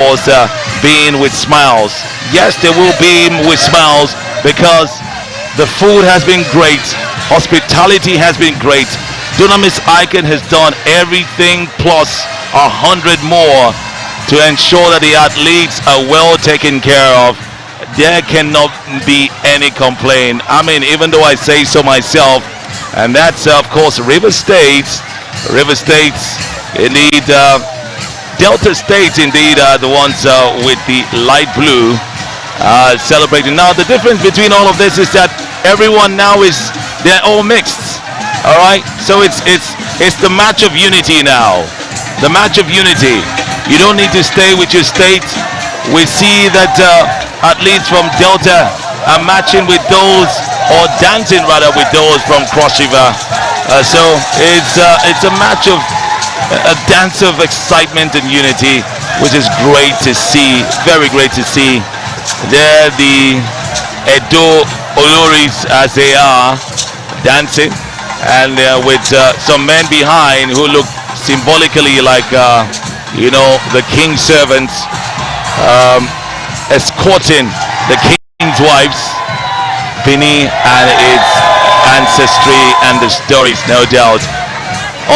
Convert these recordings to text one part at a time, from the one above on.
course, being with smiles. Yes, they will be with smiles because the food has been great, hospitality has been great. Dunamis Icon has done everything plus 100 more to ensure that the athletes are well taken care of. There cannot be any complaint. I mean, even though I say so myself, and that's of course River States, indeed, Delta States indeed are the ones with the light blue celebrating. Now the difference between all of this is that everyone now they're all mixed. All right, so it's the match of unity now. The match of unity. You don't need to stay with your state. We see that athletes from Delta are matching with those, or dancing rather, with those from Cross River. So it's a match of a dance of excitement and unity, which is great to see. Very great to see. They're the Edo Oloris, as they are, dancing, and with some men behind who look symbolically like the king's servants, escorting the king's wives, Benin and its ancestry and the stories, no doubt.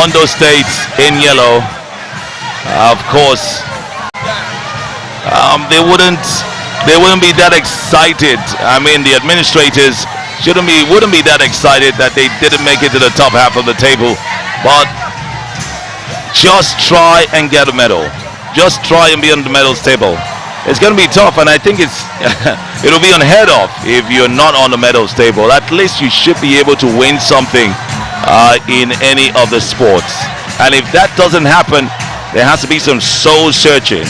On those states in yellow, of course, they wouldn't be that excited. I mean, the administrators wouldn't be that excited that they didn't make it to the top half of the table, but just try and get a medal. Just try and be on the medals table. It's going to be tough, and I think it'll be unheard of if you're not on the medals table. At least you should be able to win something in any of the sports. And if that doesn't happen, there has to be some soul searching.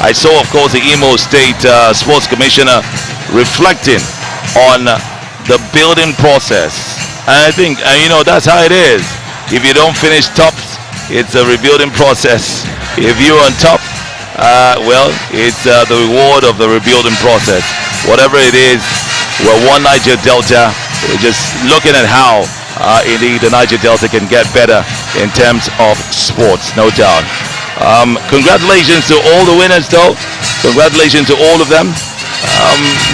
I saw, of course, the Imo State Sports Commissioner reflecting on the building process. And I think, that's how it is. If you don't finish top, it's a rebuilding process. If you're on top, well, it's the reward of the rebuilding process. Whatever it is, we're one Niger Delta. We're just looking at how indeed the Niger Delta can get better in terms of sports, no doubt. Congratulations to all the winners, though. Congratulations to all of them.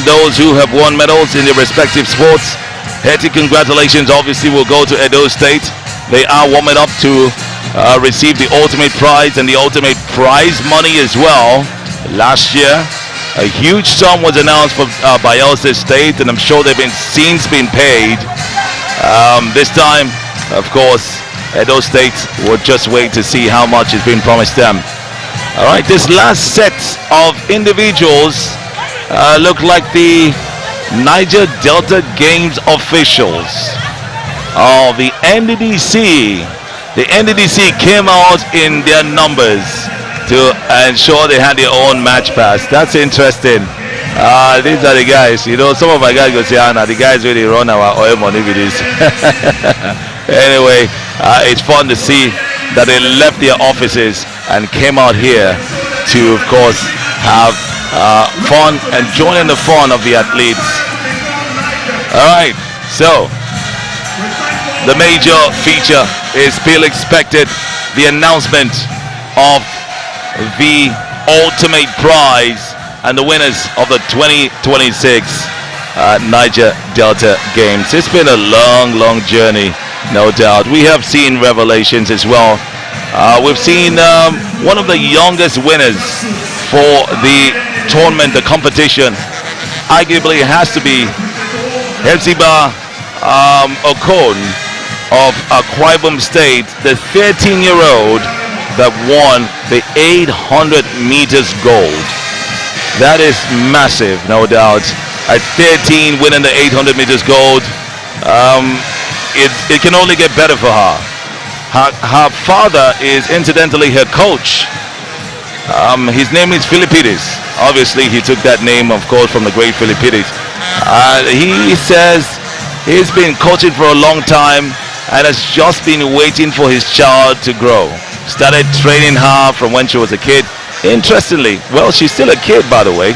Those who have won medals in their respective sports. Hearty congratulations obviously will go to Edo State. They are warming up to receive the ultimate prize and the ultimate prize money as well. Last year, a huge sum was announced for Bayelsa State, and I'm sure they've been paid. This time, of course, Edo State will just wait to see how much is being promised them. All right, this last set of individuals look like the Niger Delta Games officials. Oh, the NDDC. The NDDC came out in their numbers to ensure they had their own match pass. That's interesting. These are the guys. Some of my guys go say, "Anna, the guys really run our oil money with this." Anyway, it's fun to see that they left their offices and came out here to, of course, have fun and join in the fun of the athletes. All right, so the major feature is still expected, the announcement of the ultimate prize and the winners of the 2026 Niger Delta Games. It's been a long journey, no doubt. We have seen revelations as well. We've seen one of the youngest winners for the tournament, the competition. Arguably it has to be Hepzibah Okon of Akwa Ibom State, the 13-year-old that won the 800 meters gold. That is massive, no doubt. At 13, winning the 800 meters gold, it can only get better for her. Her father is incidentally her coach. His name is Philippides. Obviously, he took that name, of course, from the great Philippides. He says he's been coaching for a long time and has just been waiting for his child to grow. Started training her from when she was a kid. Interestingly, well, she's still a kid, by the way.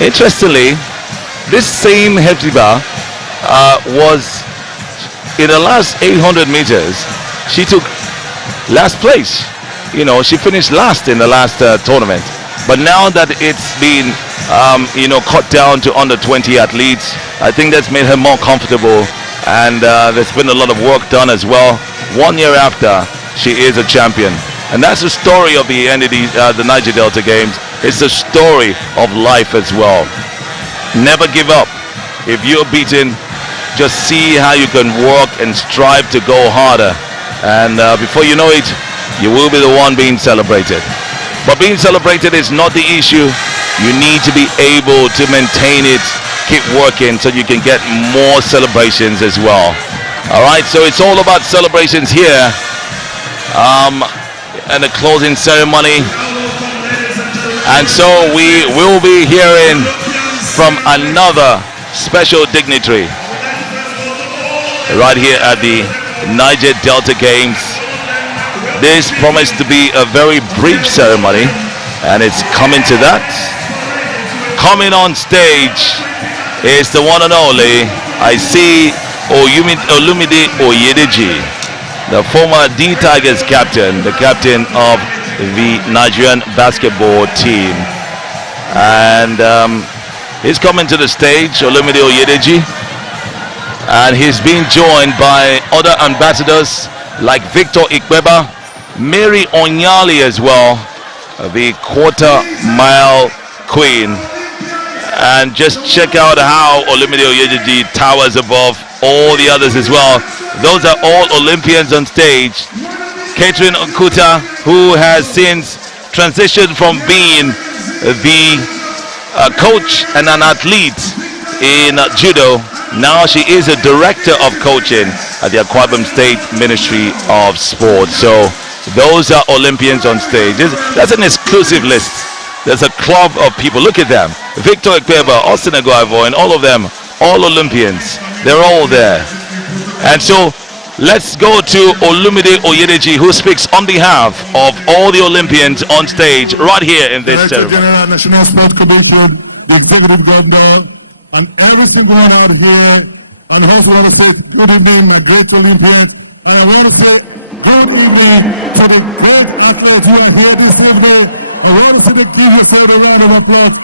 Interestingly, this same Hepzibah was in the last 800 meters. She took last place. She finished last in the last tournament. But now that it's been, cut down to under 20 athletes, I think that's made her more comfortable. And there's been a lot of work done as well. 1 year after, she is a champion. And that's the story of the the Niger Delta Games. It's a story of life as well. Never give up. If you're beaten, just see how you can work and strive to go harder. And before you know it, you will be the one being celebrated. But being celebrated is not the issue. You need to be able to maintain it, keep working so you can get more celebrations as well. All right, so it's all about celebrations here. And the closing ceremony. And so we will be hearing from another special dignitary right here at the Niger Delta Games. This promised to be a very brief ceremony, and it's coming to that. Coming on stage is the one and only, I see, Olumide Oyedeji, the former D Tigers captain, the captain of the Nigerian basketball team. And he's coming to the stage, Olumide Oyedeji, and he's being joined by other ambassadors like Victor Ikpeba, Mary Onyali as well, the quarter-mile queen. And just check out how Olumide Oyedeji towers above all the others as well. Those are all Olympians on stage. Catherine Okuta, who has since transitioned from being the coach and an athlete in judo, now she is a director of coaching at the Akwa Ibom State Ministry of Sport. So those are Olympians on stage. That's an exclusive list. There's a club of people. Look at them. Victor Ikpeba, Austin Aguivo, and all of them, all Olympians. They're all there. And so let's go to Olumide Oyedeji, who speaks on behalf of all the Olympians on stage right here in this ceremony. General National Sports Commission, the Executive Governor, and every single one out here. And I also want to say good evening, my great Olympians. And I want to say good evening to the great athletes who are here this evening. I want to give yourself a round of applause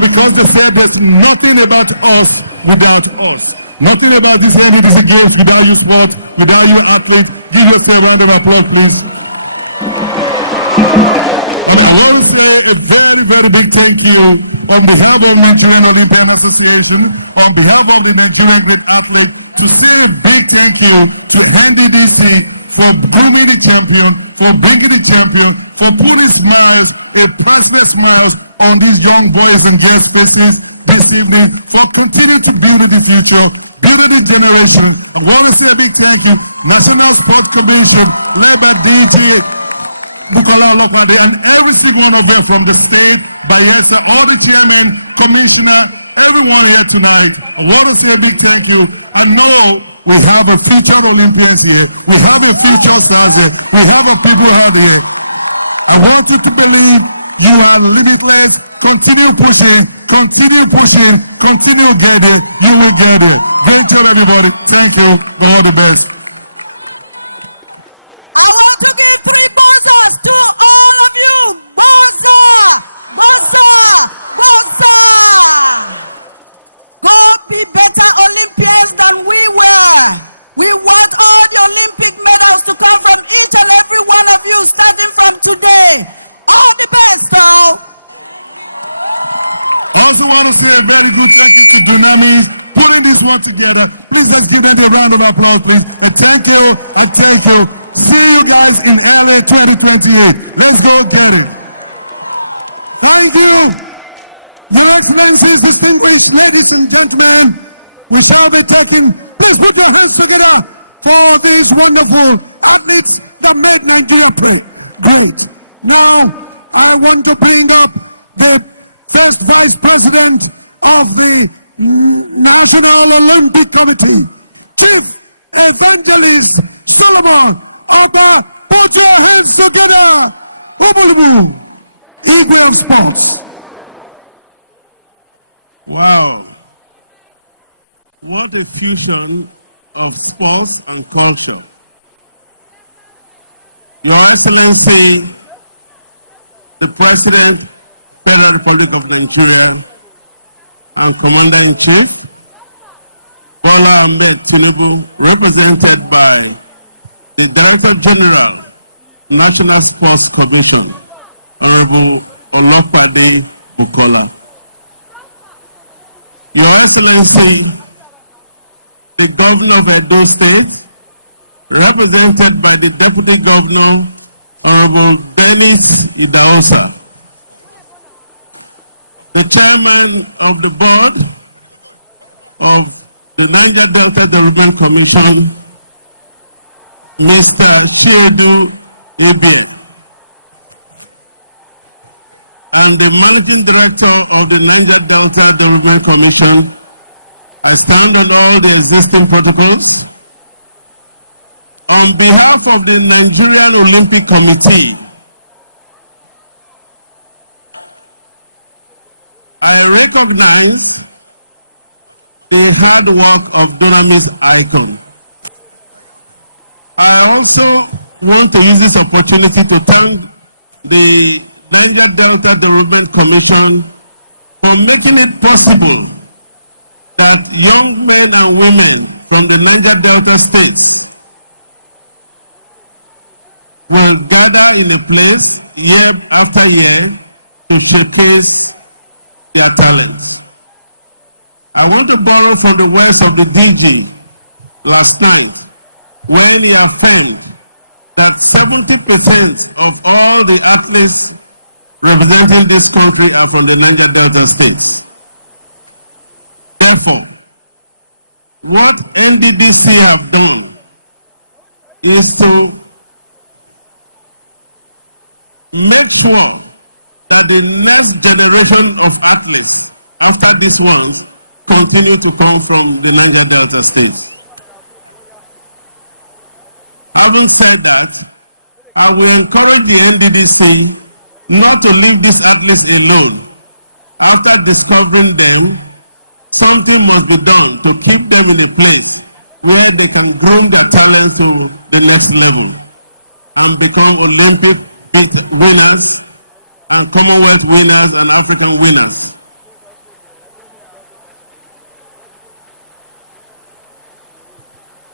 because they said there's nothing about us without us. Nothing about this one is a games without your sport, without your athletes. Give yourself a round of applause, please. And I want to say a very, very big thank you on behalf of the Nigerian Olympian Association, on behalf of the Nigerian Great Athletes, to say a big thank you to NBDC for bringing the champion, for putting smiles, a passionate smiles on these young boys and girls' faces this evening, for continuing to build the future, build the generation. I want to say a big thank you, National Sports Commission, led by DJ and every single one of them from the state, Bayelsa, all the chairman, commissioner, everyone here tonight. I want to say a big thank you. I know we have a future Olympians here. We have a future stars here. We have a people out here. I want you to believe you are limitless. Continue pushing, continue get it. You will get it. Don't tell everybody. Thank you. We are the best. I want to do 3 buzzer to all of you. Buzzer! Don't be better Olympians than we were. We want all the Olympic medals to come from each and every one of you starting from today. All the best now. I also want to say a very good thank you to Dignitary putting this one together. Please let's give them a round of applause, please. And thank you. See you guys in LA 2028. Let's go get it. Thank you. Your Excellencies, distinguished ladies and gentlemen, without the talking, please put your hands together for these wonderful athletes that made Nigeria great. Now, I want to bring up the first Vice President of the National Olympic Committee, Chief Evangelist Solomon Oba. Put your hands together. Eagle Sports. Wow. What a fusion of sports and culture. Your Excellency, the President Federal Republic of Nigeria and Commander-in-Chief, Bola Ahmed Tinubu, represented by the Director General, National Sports Commission, Honorable Olopade Bukola. Your Excellency, the Governor of Edo State, represented by the Deputy Governor, Honorable Dennis Idaosa, the Chairman of the Board of the Niger Delta Development Commission, Mr. Chiedu Ebe, and the Managing Director of the Niger Delta Development Commission, I stand on all the existing protocols. On behalf of the Nigerian Olympic Committee, I recognize the hard work of Benin's icon. I also want to use this opportunity to thank the Niger Delta Development Commission for making it possible that young men and women from the Niger Delta states will gather in a place year after year to showcase their talents. I want to borrow from the words of the DG last night when we affirmed that 70% of all the athletes representing this country are from the Niger Delta states. Therefore, what NDDC have done is to make sure that the next generation of athletes after this one continue to come from the Niger Delta state. Having said that, I will encourage the NDDC not to leave these athletes alone. After discovering them, something must be done to keep them in a place where they can groom their talent to the next level and become Olympic winners and Commonwealth winners and African winners.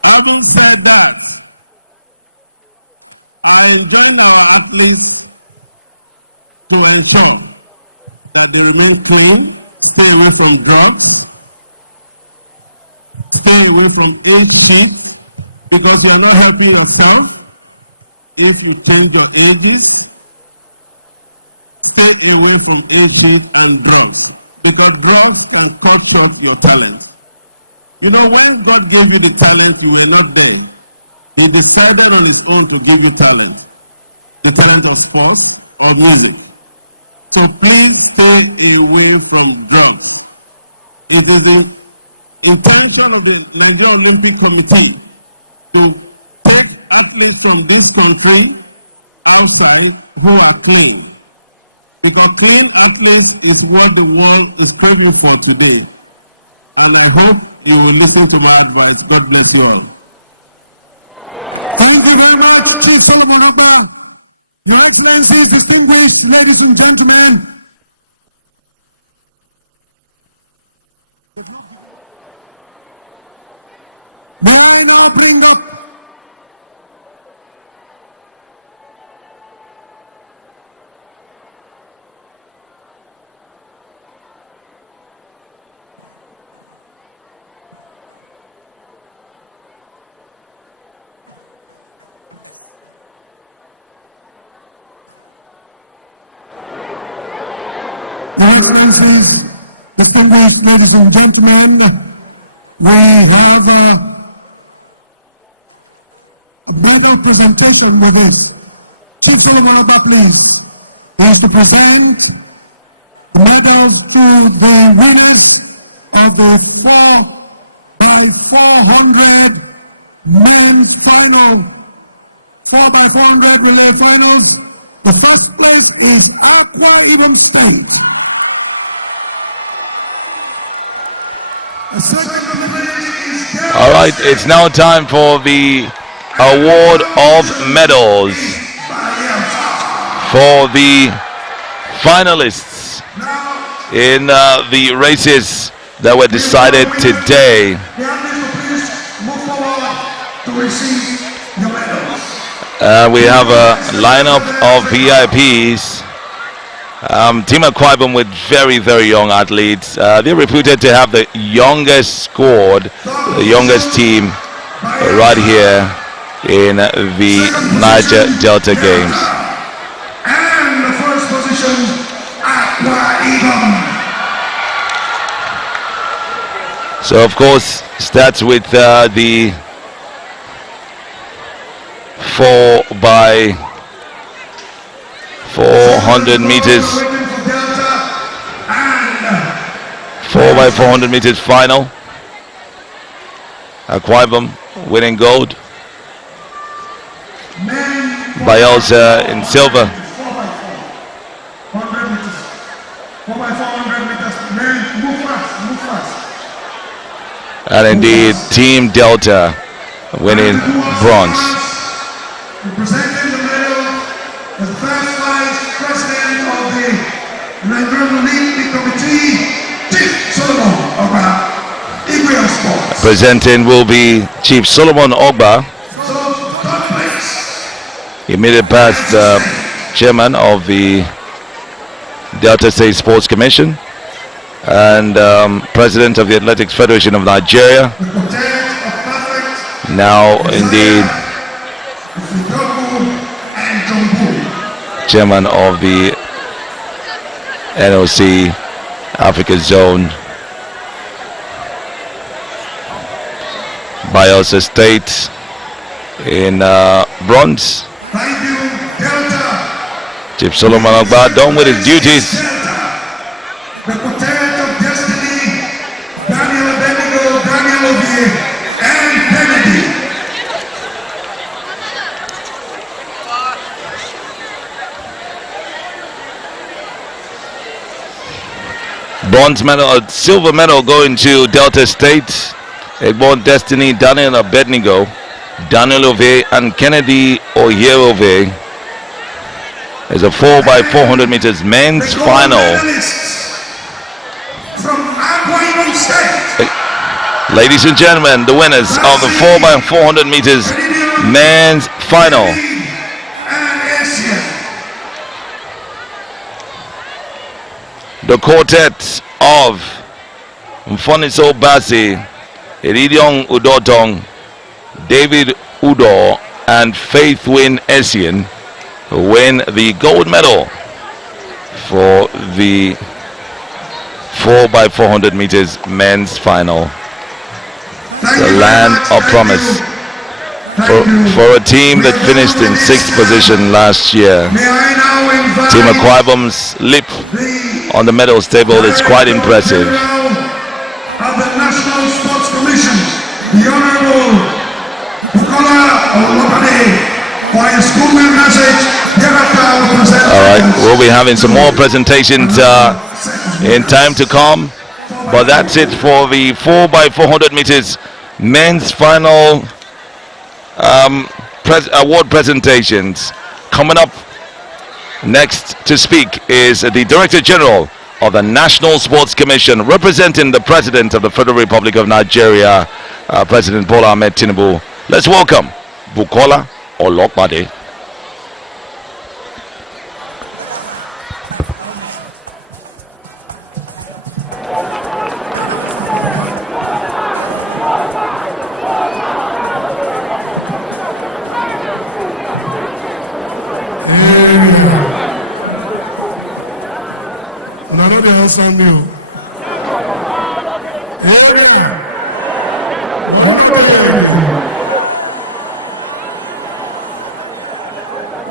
Having said that, I enjoin our athletes to ensure that they remain clean, stay away from drugs, stay away from age heat, because you are not helping yourself if you change your ages. Stay away from age heat and drugs, because drugs can cut short your talent. You know, when God gave you the talent, you were not there. He decided on his own to give you talent, the talent of sports or music. So please stay away from drugs. It is the intention of the Nigerian Olympic Committee to take athletes from this country outside who are clean. Because clean athletes is what the world is praying for today. And I hope you will listen to my advice. God bless you all. Thank you very much, Chief Solomon Oba. Your Excellency, distinguished ladies and gentlemen. May I now bring up Your Excellencies, distinguished ladies and gentlemen, we have a medal presentation with us. Chief Solomon Oba, please, is to present the medals to the winners of the 4x400 men's final, 4x400 relay finals. The first place is Accra Eden State. All right, it's now time for the award of medals for the finalists meters in the races that were decided today. We have a lineup of VIPs. Team Akwa Ibom with very, very young athletes. They're reputed to have the youngest squad, the youngest team right here in the Niger Delta Games. And the first position, Akwa Ibom. So of course starts with the 4x400 meters, 4x400 meters final. Akwa Ibom winning gold. Bayelsa in silver. 4x400 meters. Men, move fast. And indeed, Team Delta winning bronze. Presenting the medal, the first vice president of the Nigerian Olympic Committee, Chief Solomon Ogba, Igwe Sports. Presenting will be Chief Solomon Ogba. So, third place. He made it past the chairman of the Delta State Sports Commission and president of the Athletics Federation of Nigeria. Now, indeed, chairman of the NOC Africa Zone. Bayelsa State in bronze. Thank you, Delta. Chief Solomon Ogba done with his duties. The quartet of destiny, Daniel Benigo, Daniel Ovie, and Kennedy. Bronze medal, silver medal going to Delta State. Egbon Destiny, Daniel Abednego, Daniel Ovie, and Kennedy Oyerove. It's a 4x400 meters men's final. From Akwa Ibom State. Ladies and gentlemen, the winners of the 4x400 meters men's final. And Asia. The quartet of Mfoniso Basi, Iridiong Udotong, David Udo, and Faithwin Essien win the gold medal for the 4x400 meters men's final. The land of promise for a team that finished in 6th position last year. May I now invite Team Akwa Ibom's leap on the medals table is quite impressive. of the National Sports Commission, the Honorable Bukola Olopade, for his schoolman message. Thereafter, I will present. All right, we'll be having some more presentations in time to come, but that's it for the 4x400 meters men's final award presentations. Coming up next to speak is the Director General of the National Sports Commission, representing the President of the Federal Republic of Nigeria, President Bola Ahmed Tinubu. Let's welcome Bukola Olopade.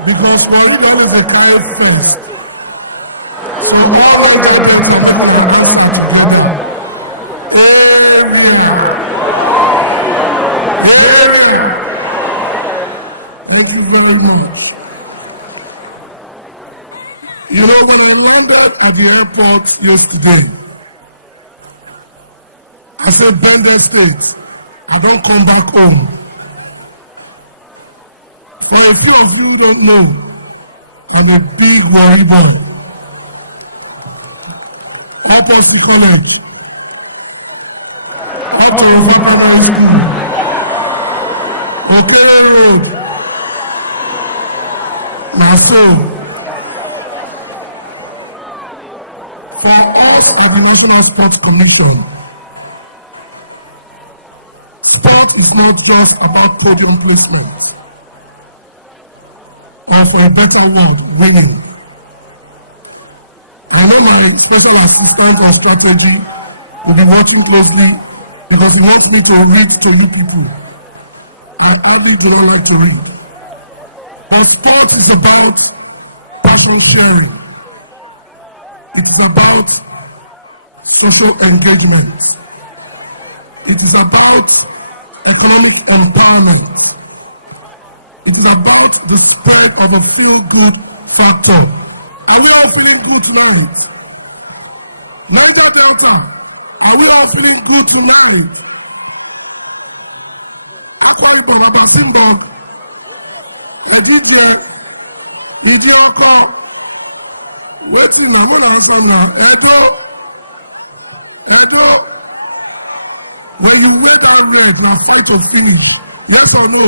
Because the Olympians is a kind first. So thank you very much. You know, when I landed at the airport yesterday, I said, Benin State, I don't come back home. For a few of you who don't know, I'm a big worry boy. Help us to follow it. Okay. Now, so, for us at the National Sports Commission, sport is not just about podium placement, or for a better word, winning. I know my special assistant for strategy will be watching closely because he wants me to read to you people. I hardly do not like to read. But sport is about personal sharing. It is about social engagement. It is about economic empowerment. It is about the spread of a feel-good factor. Are we all feeling good tonight? Niger Delta, are we all feeling good tonight? According to Baba Simbang, Ejidre, Idioko, waiting now, what else on now? Edo, when you read that word, my fight is finished. Yes or no?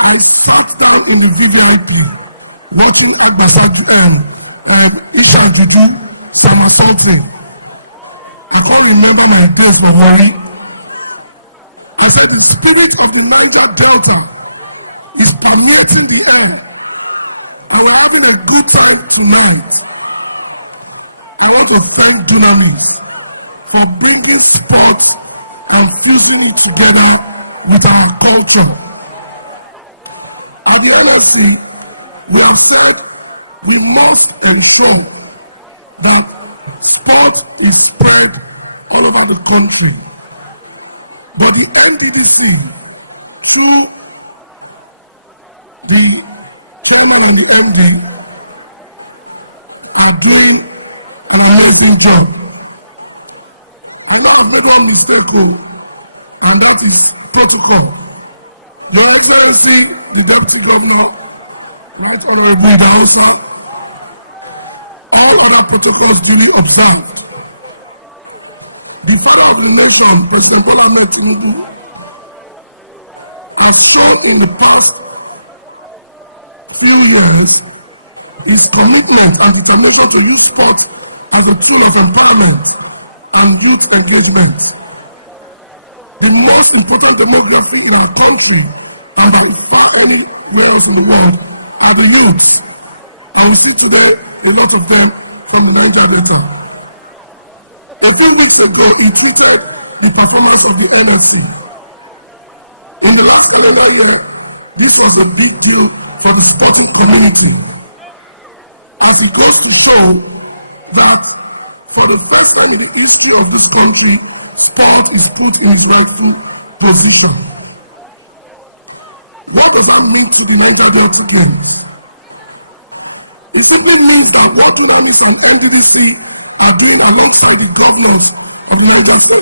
I sat down in the VIP. Watching Agbasad Ishajidi Samasotri. I can't remember my days for worry. I said the spirit of the Niger Delta is permeating the air. And we're having a good time tonight. I want to thank Dynamics for bringing sport and fusing together with our culture. At the NSC, we have said we must ensure that sport is spread all over the country. But the NBDC, through the chairman and the MD, are doing an amazing job. And that is not one mistake, and that is protocol. Your Excellency, the Deputy Governor, Right Honorable Director, all other protocols duly observed. The Father of the Nation, President Bola Ahmed Tinubu, has shown in the past few years his commitment and determination to use sport as a tool of empowerment and youth engagement. The most important demography in our country and that is far anywhere else in the world are the youth. And we see today a lot of them from the Niger Delta. A few weeks ago, he tweeted the performance of the NFC. In the last calendar year, this was a big deal for the sporting community, as it goes to show that for the first time in the history of this country, sport is put in its rightful position. What does that mean to the Niger Delta Games? It simply means that what Dynamics and NDDC are doing alongside the governors of the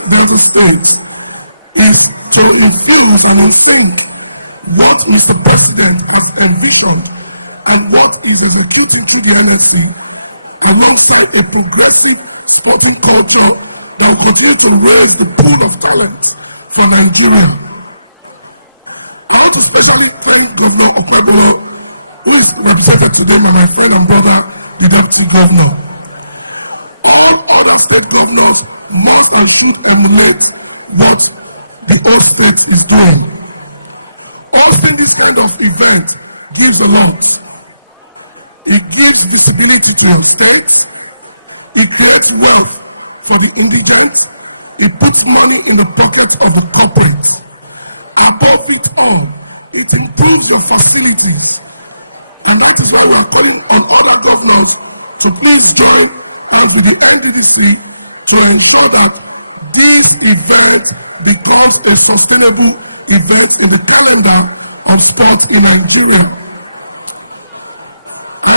Niger State is to influence and rethink what Mr. President has envisioned and what is executing through the NFC alongside a progressive sporting culture that will continue to raise the pool of talent for Nigeria. I want to specially thank Governor Okebere, who is represented today by my friend and brother, the Deputy Governor. All other state governors must and should emulate what the whole state is doing. Also, this kind of event gives a lot. It gives visibility to our state. It creates wealth for the indigent. It puts money in the pockets of the corporate. Above it all, it improves the facilities. And that is why we are calling on other governors to please join us with the NDDC to ensure that this event becomes a sustainable event in the calendar of sports in Nigeria. I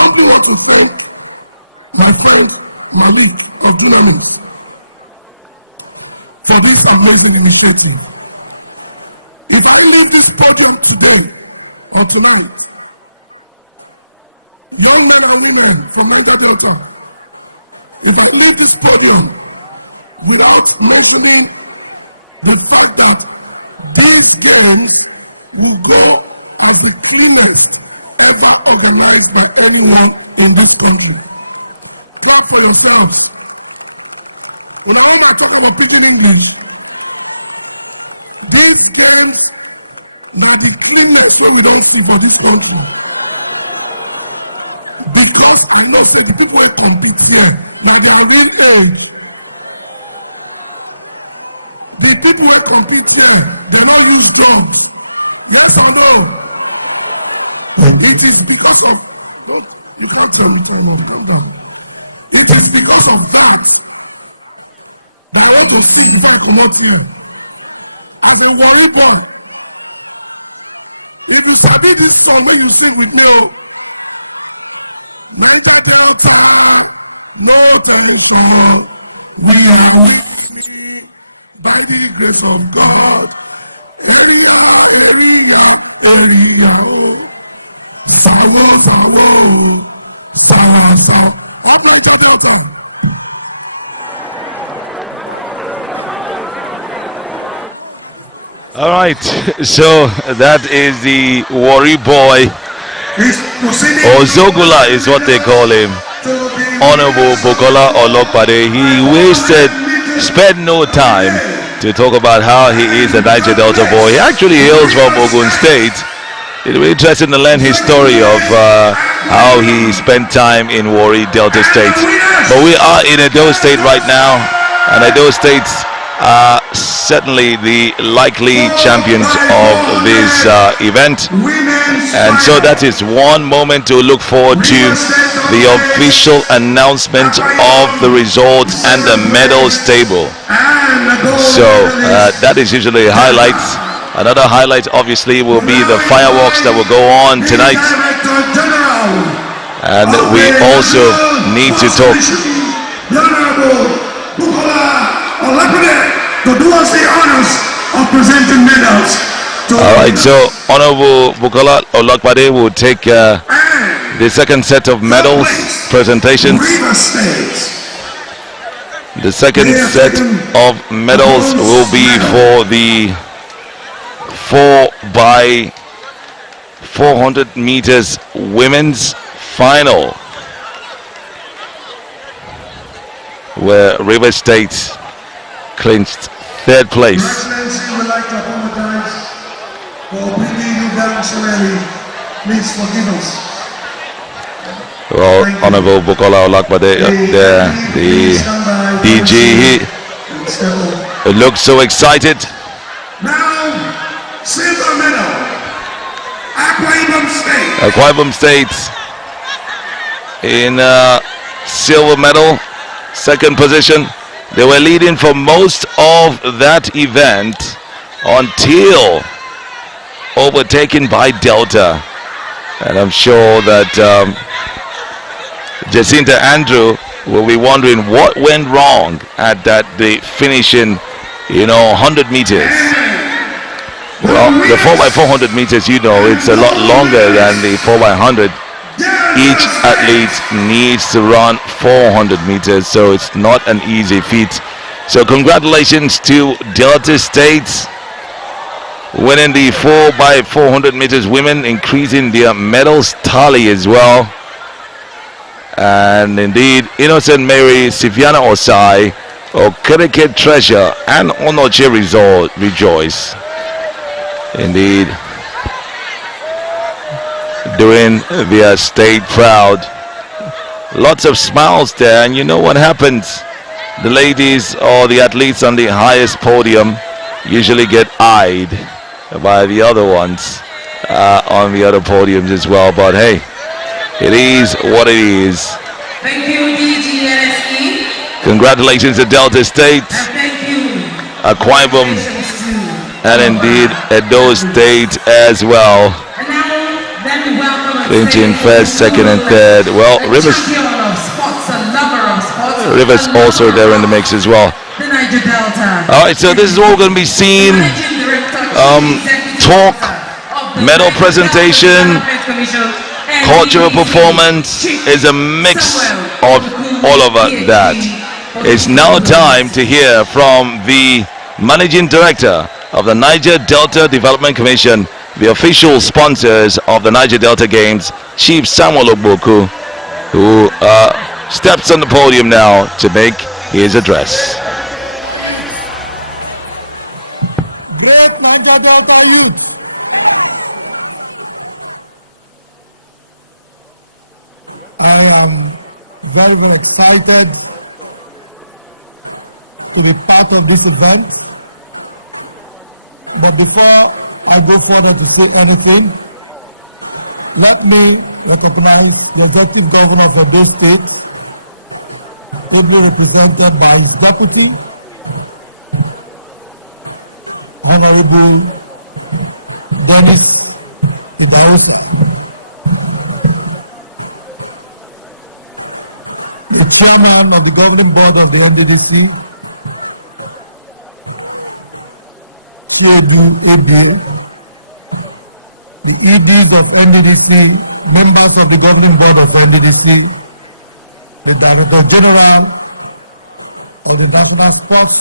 also want to thank my friend Malik of Dynamics for this amazing initiative. If I leave this podium today or tonight, young men and women from Niger Delta if I leave this podium without mentioning the fact that these games will go as the cleanest ever organized by anyone in this country. Clap for yourself. When I talk about pidgin English, these games are the cleanest way we don't see for this country. Because unless the people who compete here, now they are real age. The people who compete here, they don't use drugs. Yes or no? It is because of, no, you can't tell me, calm down. It is because of that. My head is still back to let you. As a worry boy, if you study this song when you sing with me, Niger Delta, no tension, we are by the grace of God. Area, Sawa. Up Niger Delta. All right, so that is the worry boy. Ozogula is what they call him. Honorable Bukola Olokpade. He spent no time to talk about how he is a Niger Delta boy. He actually hails from Ogun State. It'll be interesting to learn his story of how he spent time in Warri Delta State. But we are in Edo State right now, and Edo State's certainly the likely champions of this event, and so that is one moment to look forward to, the official announcement of the results and the medals table. So that is usually highlights. Another highlight obviously will be the fireworks that will go on tonight, and we also need to talk to do us the honors of presenting medals. All right, so Honorable Bukola Olokpade will take the second set of medals presentations. The second set of medals will be for the 4x400 meters women's final, where River State clinched third place. Excellency, we'd like to apologize for bringing you down so early. Please forgive us. Well, Honorable Bukola Olokpade, the DG, he looks so excited. Now, silver medal, Akwa Ibom State in silver medal, second position. They were leading for most of that event until overtaken by Delta. And I'm sure that Jacinta Andrew will be wondering what went wrong at the finishing, 100 meters. Well, the 4x400 meters, it's a lot longer than the 4x100. Each athlete needs to run 400 meters, so it's not an easy feat. So congratulations to Delta State winning the 4x400 meters women, increasing their medals tally as well. And indeed, Innocent Mary, Siviana Osai, Okereke Treasure, and Onoche rejoice. Indeed, doing their state proud. Lots of smiles there, and you know what happens? The ladies or the athletes on the highest podium usually get eyed by the other ones on the other podiums as well. But hey, it is what it is. Thank you, DGNSE. Congratulations to Delta State, Thank you. Akwa Ibom, and indeed Edo State as well. And now, let me welcome Clinching first, second, and third. Well, Rivers also there in the mix as well. The Niger Delta. All right, so this is what we're going to be seeing. Talk, medal presentation, cultural performance is a mix of all of that. It's now time to hear from the Managing Director of the Niger Delta Development Commission, the official sponsors of the Niger Delta Games, Chief Samuel Ogboku, who steps on the podium now to make his address. Great Niger Delta youth, I am very, very excited to be part of this event. But before I go further to say anything, let me recognize the Executive Governor of this state, ably represented by his deputy, Honorable Dennis Idaosa. The chairman of the governing board of the NDDC, CAD, the EDs of NDDC, members of the governing board of NDDC, the Director General of the National Sports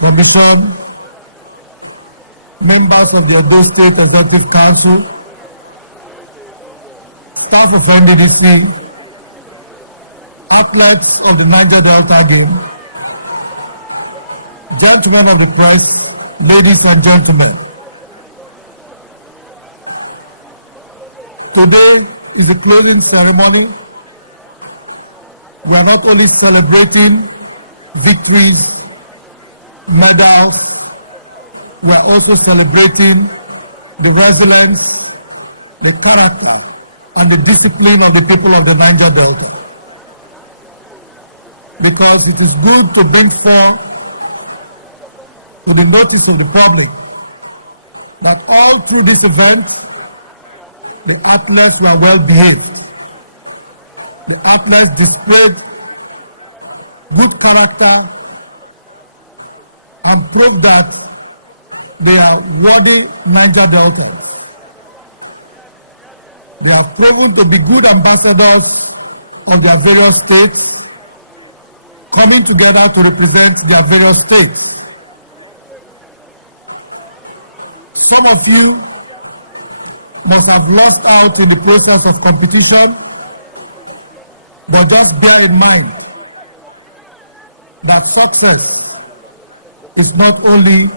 Commission, members of the Edo State Executive Council, staff of NDDC, athletes of the Niger Delta Game, gentlemen of the press, ladies and gentlemen. Today is a closing ceremony. We are not only celebrating victories, medals, we are also celebrating the resilience, the character, and the discipline of the people of the Niger Delta. Because it is good to bring forth to the notice of the public that all through this event, the athletes were well behaved. The athletes displayed good character and proved that they are worthy Niger Deltans. They have proven to be good ambassadors of their various states, coming together to represent their various states. Some of you must have lost out in the process of competition, but just bear in mind that success is not only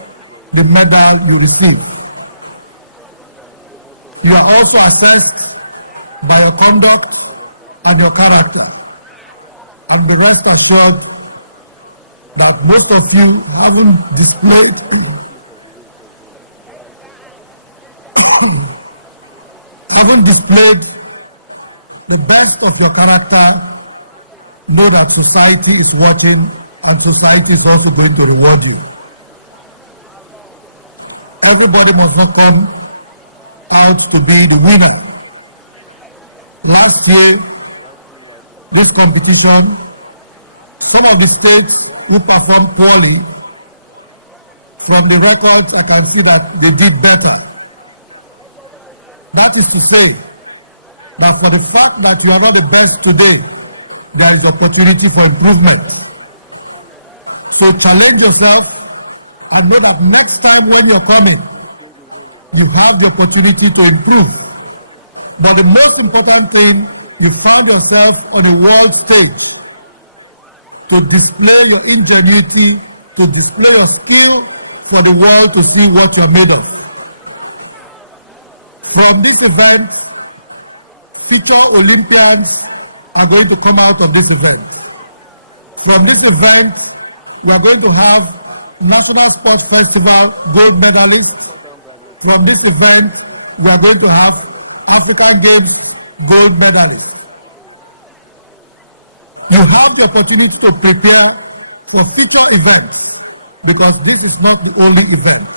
the medal you receive. You are also assessed by your conduct and your character. And be rest assured that most of you haven't displayed the best of your character, know that society is working and society is also going to reward you. Everybody must not come out to be the winner. Last year, this competition, some of the states who performed poorly, from the records I can see that they did better. That is to say that for the fact that you are not the best today, there is opportunity for improvement. So challenge yourself and know that next time when you are coming, you have the opportunity to improve. But the most important thing, you find yourself on a world stage to display your ingenuity, to display your skill for the world to see what you're made of. From this event, future Olympians are going to come out of this event. From this event, we are going to have National Sports Festival gold medalists. From this event, we are going to have African Games gold medalists. You have the opportunity to prepare for future events because this is not the only event.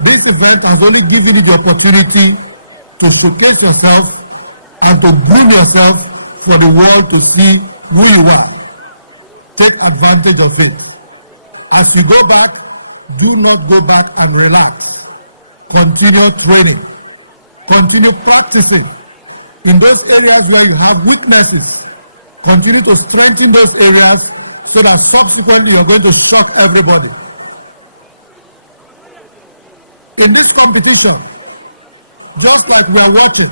This event has only given you the opportunity to showcase yourself and to groom yourself for the world to see who you are. Take advantage of it. As you go back, do not go back and relax. Continue training. Continue practicing. In those areas where you have weaknesses, continue to strengthen those areas so that subsequently you are going to shock everybody. In this competition, just like we are watching,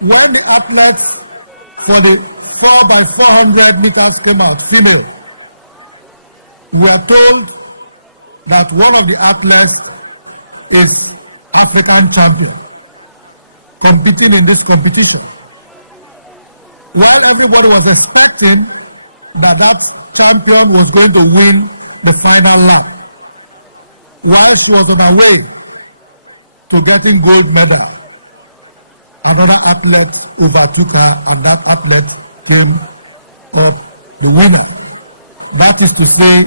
when the athletes for the 4x400 meters came out, female, we are told that one of the athletes is African champion competing in this competition. While everybody was expecting that that champion was going to win the final lap, while she was on her way to getting gold medal, another athlete overtook her and that athlete came up the winner. That is to say,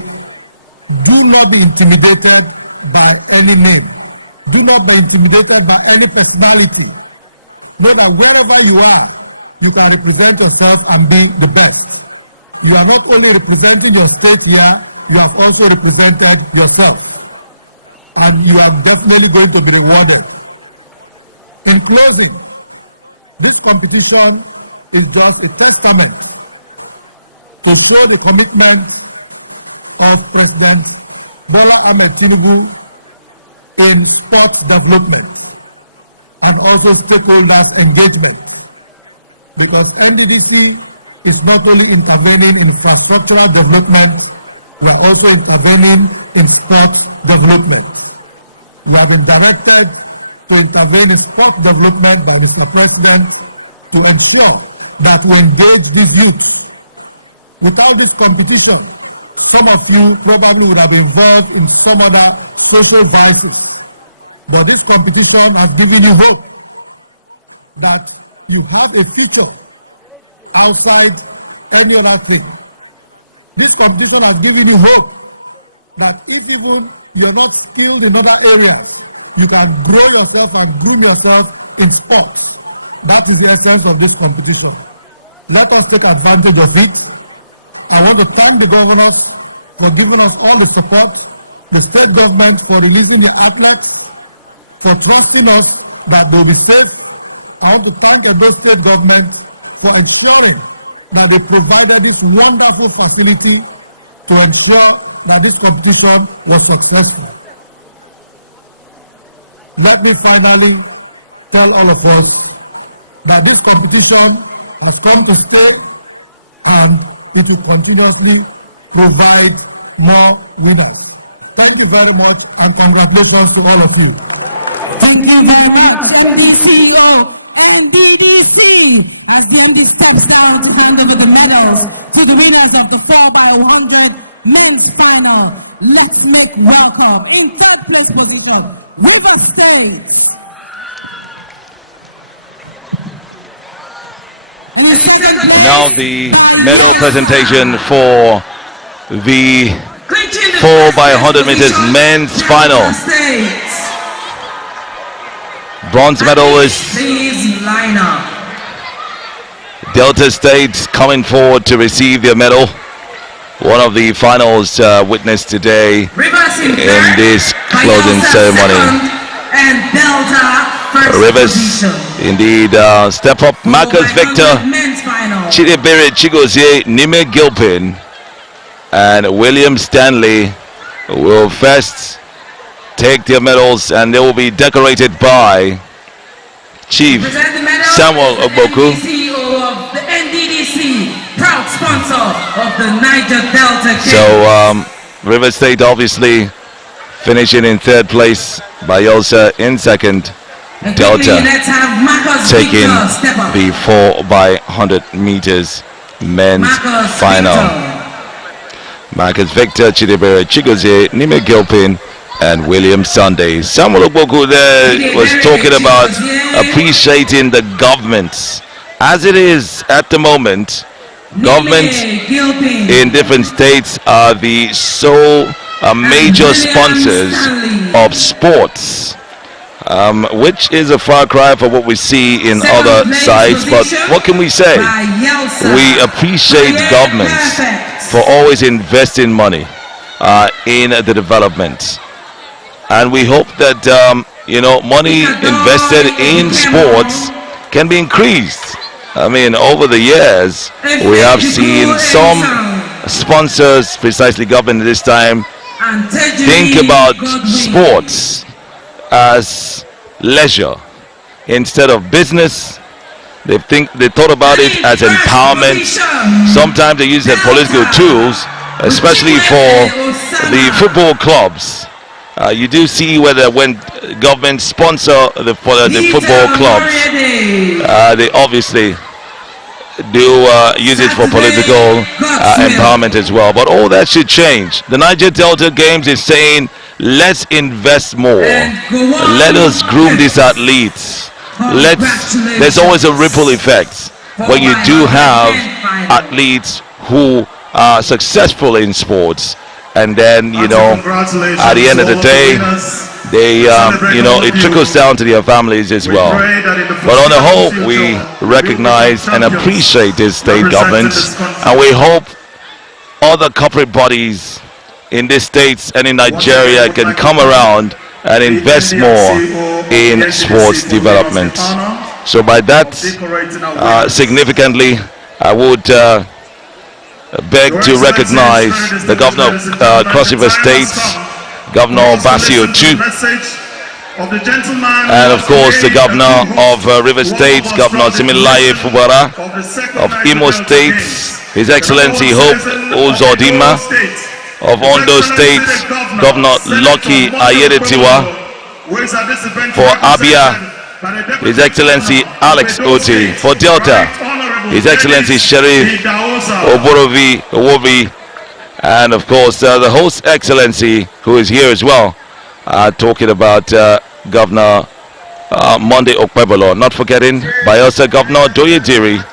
do not be intimidated by any name. Do not be intimidated by any personality. Know that wherever you are, you can represent yourself and be the best. You are not only representing your state here, you have also represented yourself. And you are definitely going to be rewarded. In closing, this competition is just a testament to show the commitment of President Bola Ahmed Tinubu in sports development and also stakeholders engagement. Because NDDC is not only intervening in infrastructural development, we are also intervening in sports development. We have been directed to intervene in sports development by Mr. President to ensure that we engage these youths. Without this competition, some of you probably would have been involved in some other social vices. But this competition has given you hope that you have a future outside any other thing. This competition has given you hope that if even you are not skilled in other areas, you can grow yourself and groom yourself in sports. That is the essence of this competition. Let us take advantage of it. I want to thank the governors for giving us all the support, the state government for releasing the athletes, for trusting us that they will be safe. I want to thank the state government for ensuring that they provided this wonderful facility to ensure that this competition was successful. Let me finally tell all of us that this competition has come to stay and it will continuously provide more winners. Thank you very much and congratulations to all of you. Thank you very much, CEO and BBC has been the steps down to hand over the medals to the winners of the 4x100 men's final. Let's make welcome in third place position, River State. Now the medal presentation for the 4x100 meters men's final. Bronze medalist Delta State coming forward to receive their medal. One of the finals witnessed today in this closing ceremony. Rivers indeed step up. Marcus Victor, Chidebere Chigozie, Nime Gilpin and William Stanley will first take their medals and they will be decorated by Chief Samuel Ogboku, CEO of the NDDC, proud sponsor of the Niger Delta Games. So River State obviously finishing in third place, Bayelsa in second, Delta taking the 4x100 meters men's final. Marcus Victor, Chidebere Chigozie, Nime Gilpin and William Sunday. Samuel Ogboku there was talking about appreciating the governments. As it is at the moment, governments in different states are the sole major sponsors of sports, which is a far cry from what we see in other sites. But what can we say? We appreciate governments for always investing money in the development. And we hope that money invested in sports can be increased I mean, over the years, we have seen some sponsors, precisely government this time, think about sports as leisure instead of business. They thought about it as empowerment. Sometimes they use it as political tools, especially for the football clubs. You do see whether when government sponsor the football clubs, they obviously do use it for political empowerment as well. But all that should change. The Niger Delta Games is saying, let's invest more. Let us groom these athletes. There's always a ripple effect when you do have athletes who are successful in sports, and then at the end of the day, they it trickles down to their families as well. But on the whole, we recognize and appreciate these state governments, and we hope other corporate bodies in these states and in Nigeria can come around and invest more in sports development. So by that, significantly, I would beg to recognize the governor of Cross River State, Governor Basio too, and of course the governor of River State, Governor Similaye Fubara, of Imo State, His Excellency Hope Uzodinma, of Ondo State, Governor Lucky Ayedetiwa, for Abia, His Excellency Alex Oti, for Delta, His Excellency Sheriff Owovi, and of course the host excellency who is here as well, talking about Governor Monday Okpebolo, not forgetting Bayelsa Governor Doyediri,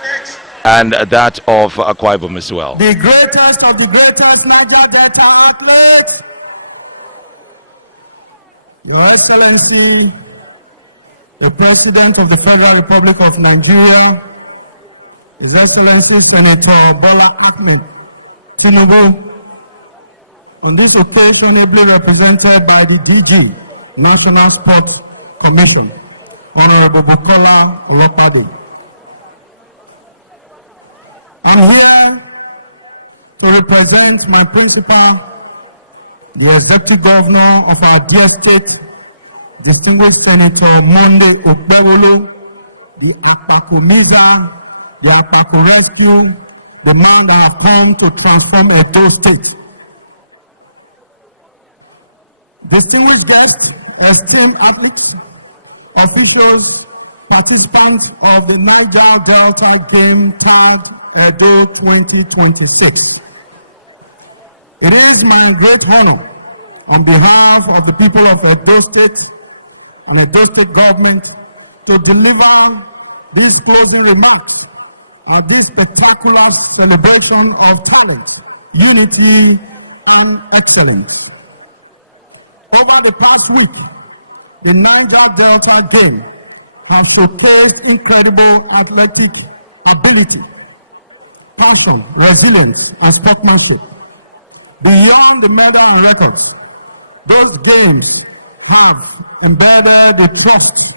and that of Akwa Ibom as well. The greatest of the greatest Niger Delta athletes, Your Excellency, the President of the Federal Republic of Nigeria, His Excellency Senator Bola Ahmed Tinubu, on this occasion ably represented by the DG, National Sports Commission, Honorable Bukola Olopade. I'm here to represent my principal, the Executive Governor of our dear state, distinguished Senator Monday Okpebolo, the Akpakomiza, the Akpako Rescue, the man that have come to transform Edo State. Distinguished guests, esteemed athletes, officials, participants of the Niger Delta Game Tag Edo 2026. It is my great honor on behalf of the people of Edo State and Edo State government to deliver these closing remarks at this spectacular celebration of talent, unity, and excellence. Over the past week, the Niger Delta Game has showcased incredible athletic ability, passion, resilience, and sportsmanship. Beyond the medal and records, those games have embedded the trust,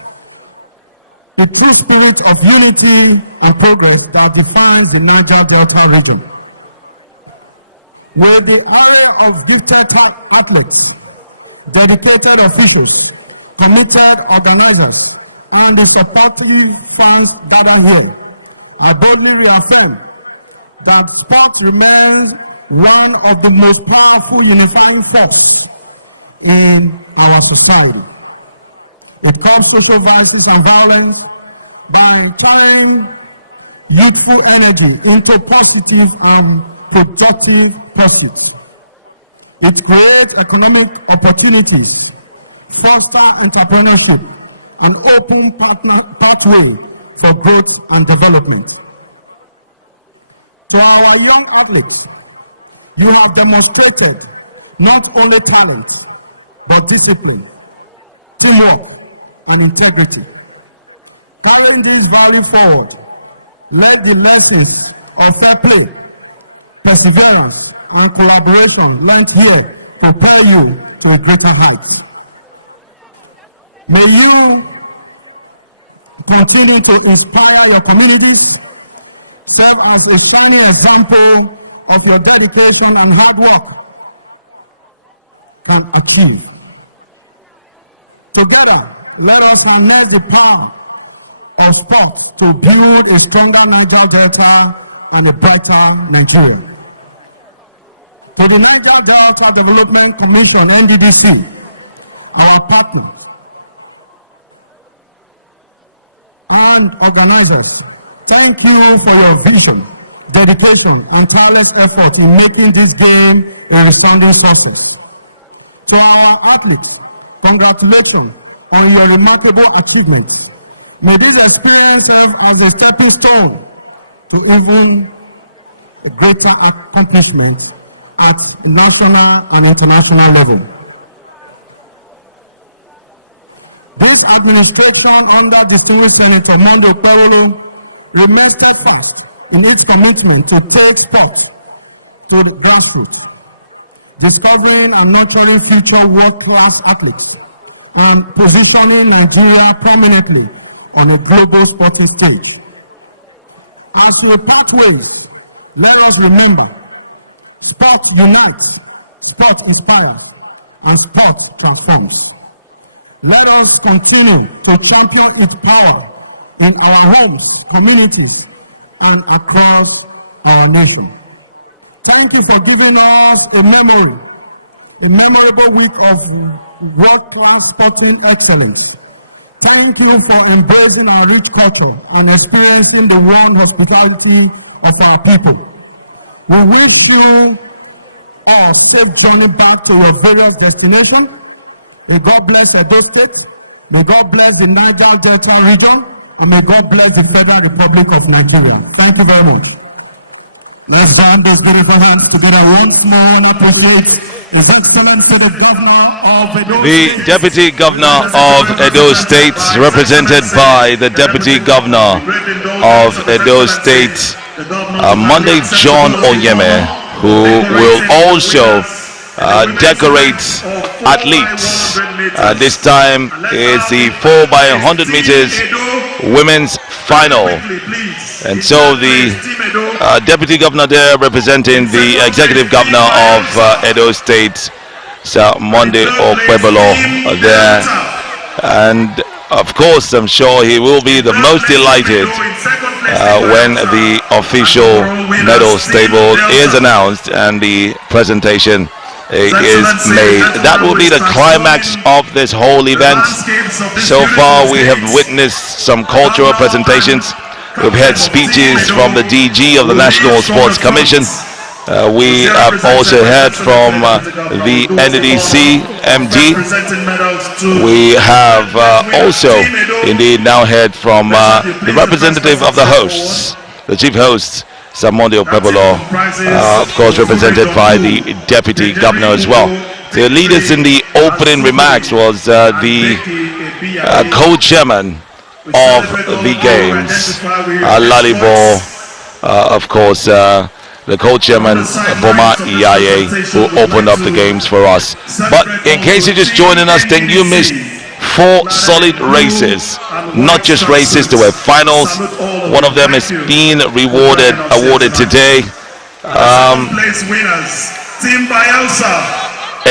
the true spirit of unity and progress that defines the Niger Delta region. With the array of gifted athletes, dedicated officials, committed organizers, and the supporting fans gathered here, I boldly reaffirm that sport remains one of the most powerful unifying forces in our society. It curbs social vices and violence by turning youthful energy into positive and productive pursuits. It creates economic opportunities, foster entrepreneurship, and open pathway for growth and development. To our young athletes, you have demonstrated not only talent, but discipline, teamwork, and integrity. Carrying these values forward, let the lessons of fair play, perseverance, and collaboration learned here prepare you to a greater height. May you continue to inspire your communities serve as a shining example of your dedication and hard work can achieve. Together, let us harness the power of sport to build a stronger Niger Delta and a brighter Nigeria. To the Niger Delta Development Commission, NDDC, our partners and organizers, thank you for your vision, dedication, and tireless effort in making this game a resounding success. To our athletes, congratulations on your remarkable achievements. May this experience serve as a stepping stone to even a greater accomplishment at national and international level. This administration under Distinguished Senator Monday Perolo remains steadfast in its commitment to take sport to the grassroots, discovering and nurturing future world-class athletes and positioning Nigeria prominently on a global sporting stage. As we part ways, let us remember, sport unites, sport inspires, and sport transforms. Let us continue to champion its power in our homes, communities, and across our nation. Thank you for giving us a memorable week of world-class sporting excellence. Thank you for embracing our rich culture and experiencing the warm hospitality of our people. We wish you a safe journey back to your various destinations. May God bless Edo State, may God bless the Niger Delta region, and may God bless the Federal Republic of Nigeria. Thank you very much. Let's join these beautiful hands together once more and appreciate His Excellency the Governor of Edo State. The Deputy Governor of Edo State, represented by the Deputy Governor of Edo State, Monday John Oyeme, who will also decorate athletes. This time is the 4x100 meters women's final. And so the Deputy Governor there, representing the Executive Governor of Edo State, Sir Monday Okwebolo, there. And of course, I'm sure he will be the most delighted when the official medals table is announced and the presentation is made. That will be the climax of this whole event. So far, we have witnessed some cultural presentations. We've had speeches from the DG of the National Sports Commission. We have also heard from the NDDC MD. We have also indeed now heard from the representative of the hosts, the chief host, Cermony Okwebolo, of course represented by the Deputy Governor as well. The leaders in the opening remarks was the co-chairman of the games, Lalibo, of course, the co-chairman Boma Iyaye, who opened up the games for us. But in case you're just joining us, then you missed 4 solid races, not just races, there were finals. One of them is being awarded today.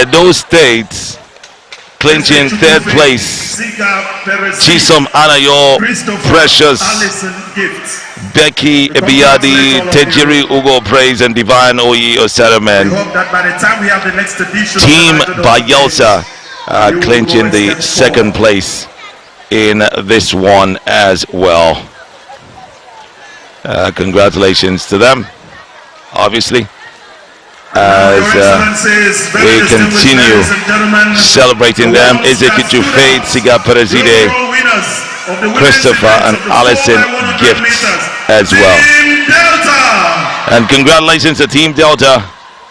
Edo State clinching 3rd place. Chisom Anayo, Precious, Becky Ebiadi, Tejiri Ugo Praise, and Divine Oyi Osaraman. Team Bayelsa clinching the 2nd place in this one as well. Congratulations to them, obviously, as we continue celebrating them. Ezekiel Faith, Siga Perezide, Christopher, and Allison Gifts as well. And congratulations to Team Delta,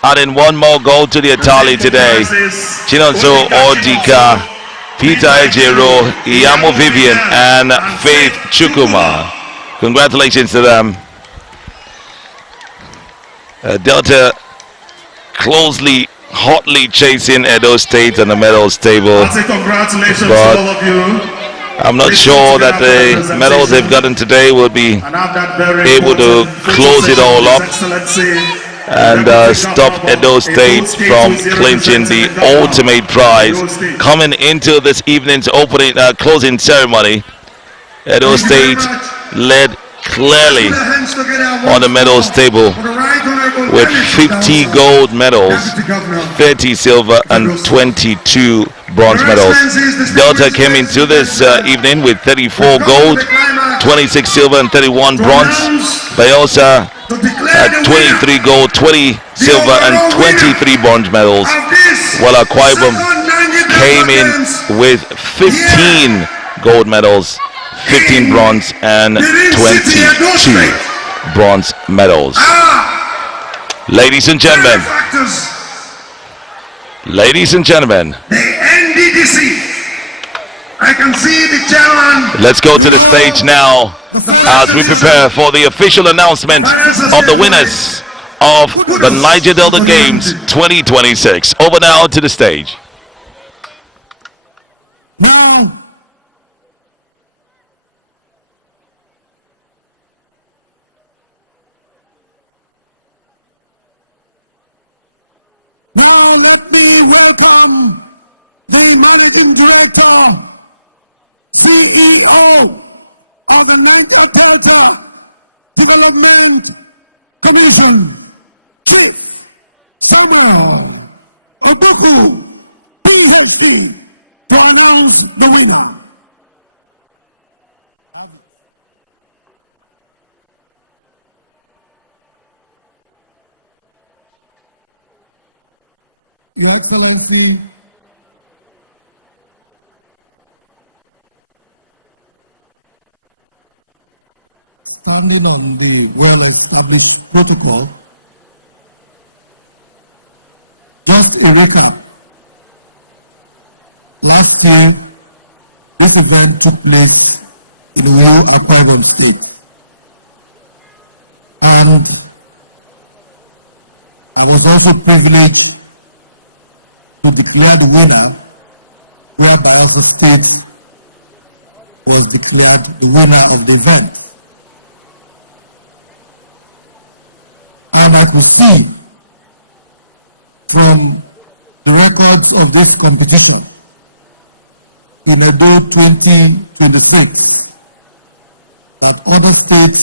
adding one more goal to the tally today. Chinonso Odika, Peter Ejero, Iyamo Vivian, and Faith Chukuma. Congratulations to them. Delta closely, hotly chasing Edo State on the medals table. Congratulations to all of you. I'm not sure that the medals they've gotten today will be able to close it all up and stop Edo State from clinching the ultimate prize. Coming into this evening's opening closing ceremony, Edo State led clearly on the medals table with 50 gold medals, 30 silver and 22 bronze medals. Delta came into this evening with 34 gold, 26 silver and 31 bronze. Bayelsa had 23 gold, 20 silver and 23 bronze medals, while Akwa Ibom came in with 15 gold medals, 15 bronze and 22 bronze medals. Ladies and gentlemen, the NDDC. I can see the chairman. Let's go to the stage now as we prepare for the official announcement of the winners of the Niger Delta Games 2026. Over now to the stage. Now let me welcome the managing director, CEO of the Niger Delta Development Commission, Chief Samuel Obuku, PhD, to announce the winner. Your Excellency, standing on the well-established protocol, just a recap. Last year, this event took place in the Wu Akwa Ibom State. And I was also privileged to declare the winner, where Bayelsa State was declared the winner of the event. And I could see from the records of this competition in Edo 2026 that other states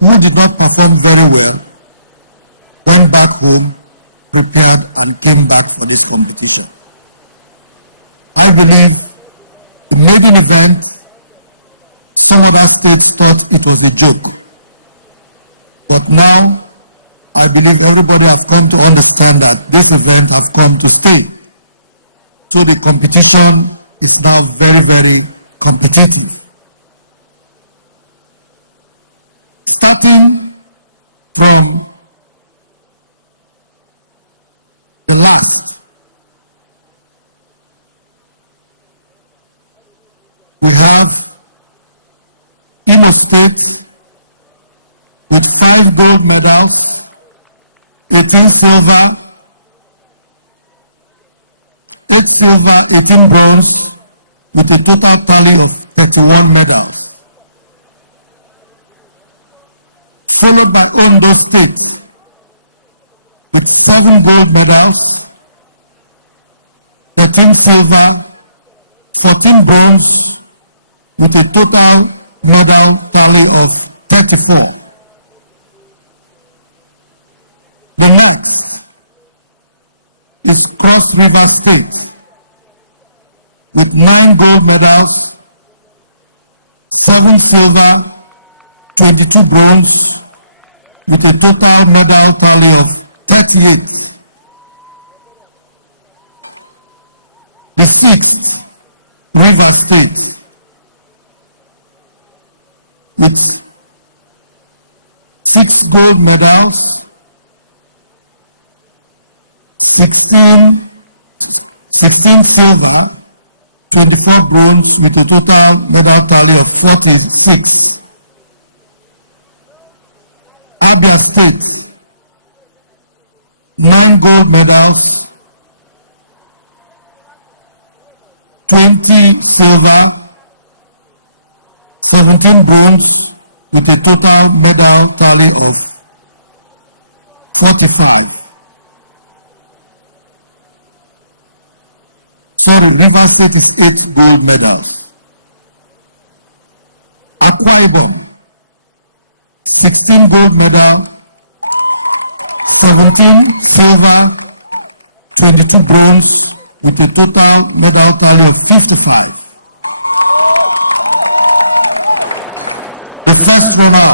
who did not perform very well went back home, prepared and came back for this competition. I believe the maiden event, some other states thought it was a joke. But now, I believe everybody has come to understand that this event has come to stay. So the competition is now very, very competitive. Starting from the last, we have Imo State with 5 gold medals, 18 silver, 8 silver, 18 bronze, with a total tally of 31 medals. Followed by Ondo State with 7 gold medals, 13 silver, 14 bronze, with a total medal tally of 34. The next is Cross River State with 9 gold medals, 7 silver, 22 bronze, with a total medal tally of 38. The sixth, River State, with 6 gold medals, 16 silver, 24 bronze, with a total medal tally of 46. Abia State, 9 gold medals, 20 silver, 17 bronze with a total medal tally of 45. Sorry, River State is 8 gold medals. Akwa Ibom, 16 gold medal, 17 silver, 22 bronze with a total medal tally of 55. The first runner,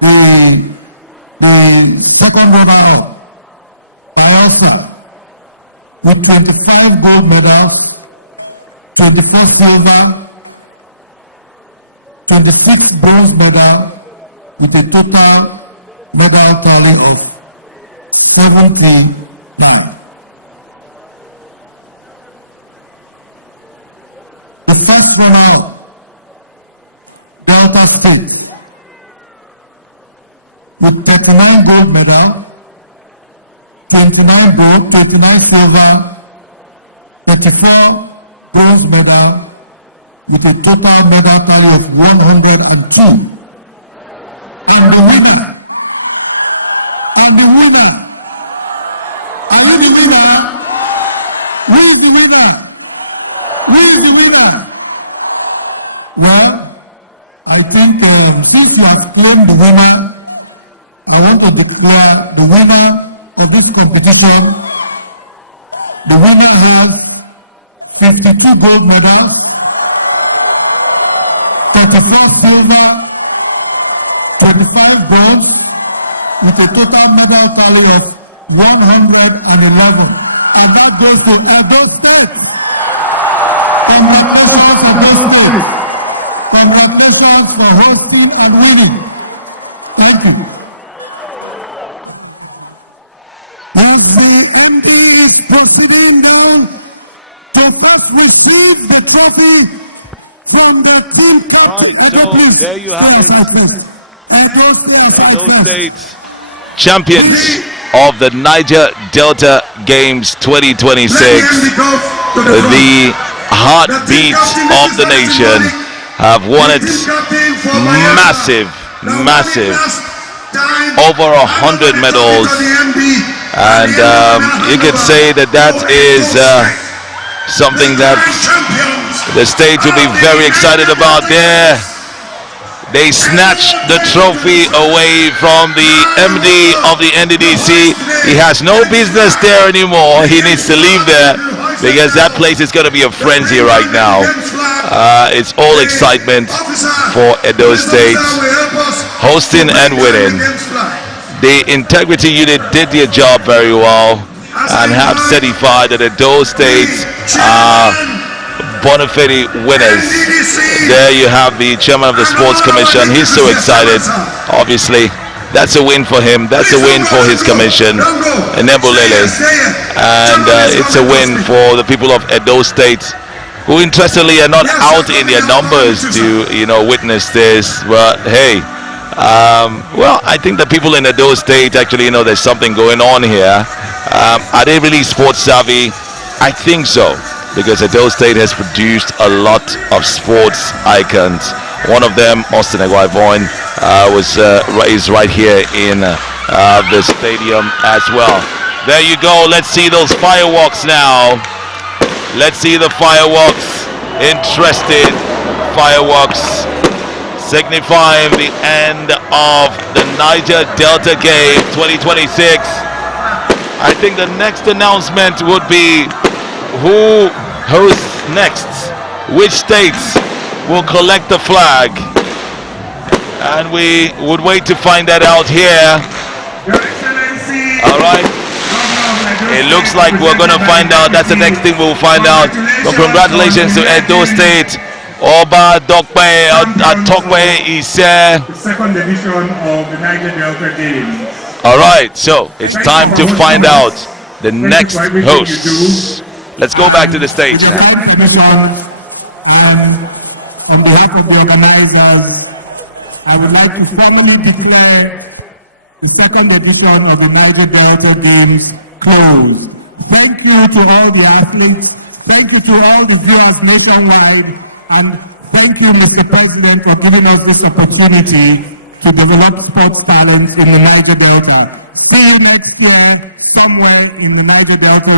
the second runner, Bayelsa, with 25 gold medals, 24 silver, 26 bronze medal, with a total medal tally of 71. The first runner, Delta State, with 39 gold medal, 29 gold, 29 silver, 34 bronze medal, with a total medal tally of 102. And the winner, are you the winner? Who is the winner? Who is the winner? Well, I think since you have claimed the winner, I want to declare the winner of this competition. The winner has 52 gold medals, 34 silver, 25 bronze, with a total medal tally of 111. And that goes to Edo State. Congratulations to Edo State. Congratulations for hosting and winning. Thank you. As the MD is proceeding down to first receive the trophy from the team captain. All right, so there you have it. Edo State champions of the Niger Delta Games 2026. The heartbeat of the nation have won it. Massive, over 100 medals. And you could say that is something that the state will be very excited about there. They snatched the trophy away from the MD of the NDDC. He has no business there anymore. He needs to leave there because that place is going to be a frenzy right now. It's all excitement for Edo State hosting and winning. The integrity unit did their job very well and have certified that Edo State are bona fide winners. There you have the chairman of the sports commission. He's so excited. Obviously, that's a win for him. That's a win for his commission, Nebulele. And it's a win for the people of Edo State, who interestingly are not out in their numbers to witness this. But hey, well, I think the people in Edo State actually there's something going on here. Are they really sports savvy? I think so, because Edo State has produced a lot of sports icons. One of them, Austin Egwaivoin, is right here in the stadium as well. There you go. Let's see those fireworks now. Let's see the fireworks. Interesting fireworks signifying the end of the Niger Delta Game 2026. I think the next announcement would be who hosts next, which states will collect the flag, and we would wait to find that out here. All right, it looks like we're going to find out. That's the next thing we'll find out. So congratulations to Edo State. Oba Dokpe Atokwe is the second division of the Niger Delta Games. All right, so it's time to find out the next hosts. Let's go back to the stage now. On behalf of the organizers, I would like to formally declare the second edition of the Niger Delta Games closed. Thank you to all the athletes, thank you to all the viewers nationwide, and thank you, Mr. President, for giving there somewhere in the Niger Delta